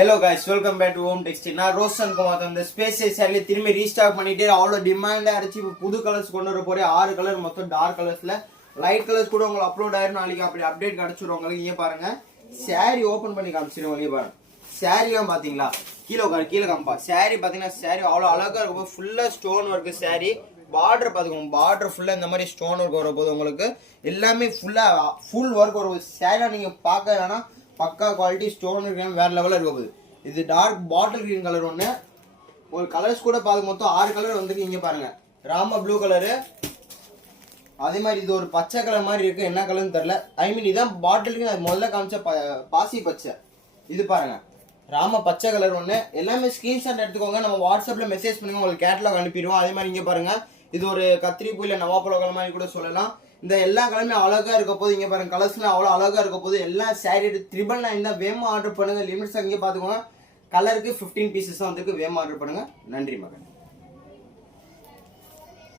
Hello guys, welcome back to home textile. நான் ரோஷன் குமார். அந்த space சேரில் திரும்பி ரீஸ்டாக் பண்ணிட்டு அவ்வளோ டிமாண்டாக அடிச்சு புது கலர்ஸ் கொண்டு வர போறேன். 6 கலர் மொத்தம் டார்க் கலர்ஸ்ல, லைட் கலர்ஸ் கூட உங்களுக்கு அப்லோட் ஆயிரும். நாளைக்கு அப்படி அப்டேட் கிடைச்சிடும் உங்களுக்கு. இங்கே பாருங்க, சாரி ஓப்பன் பண்ணி காமிச்சிருவோம். இங்கே பாருங்க, சாரியும் பார்த்தீங்களா, கீழே காம்பா சாரி பார்த்தீங்கன்னா, சாரி அவ்வளோ அழகாக இருக்கும். ஃபுல்லாக ஸ்டோன் ஒர்க்கு சாரி. பார்டர் பார்த்துக்கோங்க, பார்டர் ஃபுல்லாக இந்த மாதிரி ஸ்டோன் ஒர்க் வர போது உங்களுக்கு எல்லாமே ஃபுல் ஒர்க் வரும். சாரியாக நீங்கள் பார்க்க வேணாம், பக்கா குவாலிட்டி ஸ்டோன் இருக்கு, வேற லெவலில் இருக்க போகுது. இது டார்க் பாட்டில் கிரீன் கலர் ஒன்று. ஒரு கலர்ஸ் கூட பார்க்க மொத்தம் 6 கலர் வந்துருக்கு. இங்கே பாருங்க, ராம ப்ளூ கலரு, அதே மாதிரி இது ஒரு பச்சை கலர் மாதிரி இருக்கு. என்ன கலர்னு தெரியல. ஐ மீன் இதான் பாட்டில் கிரீன். அது முதல்ல காமிச்ச பாசி பச்சை. இது பாருங்க, ராம பச்சை கலர் ஒன்று. எல்லாமே ஸ்கிரீன்ஷாட் எடுத்துக்கோங்க, நம்ம வாட்ஸ்அப்பில் மெசேஜ் பண்ணுங்க, உங்களுக்கு கேட்டலாக் அனுப்பிடுவோம். அதே மாதிரி இங்கே பாருங்க, இது ஒரு கத்திரிப்பூ இல்லை நவாப்பழ கலர் மாதிரி கூட சொல்லலாம். இந்த எல்லா கலருமே அழகா இருக்க போது. இங்க பாருங்க, கலர்ஸ்லாம் அவ்வளோ அழகா இருக்க போது. எல்லா சாரி 999 தான். வேமா ஆர்டர் பண்ணுங்க. லிமிட்ஸ் அங்கே பார்த்துக்கோங்க. கலருக்கு 15 பீசஸ் தான் வந்துருக்கு. வேமா ஆர்டர் பண்ணுங்க. நன்றி மகன்.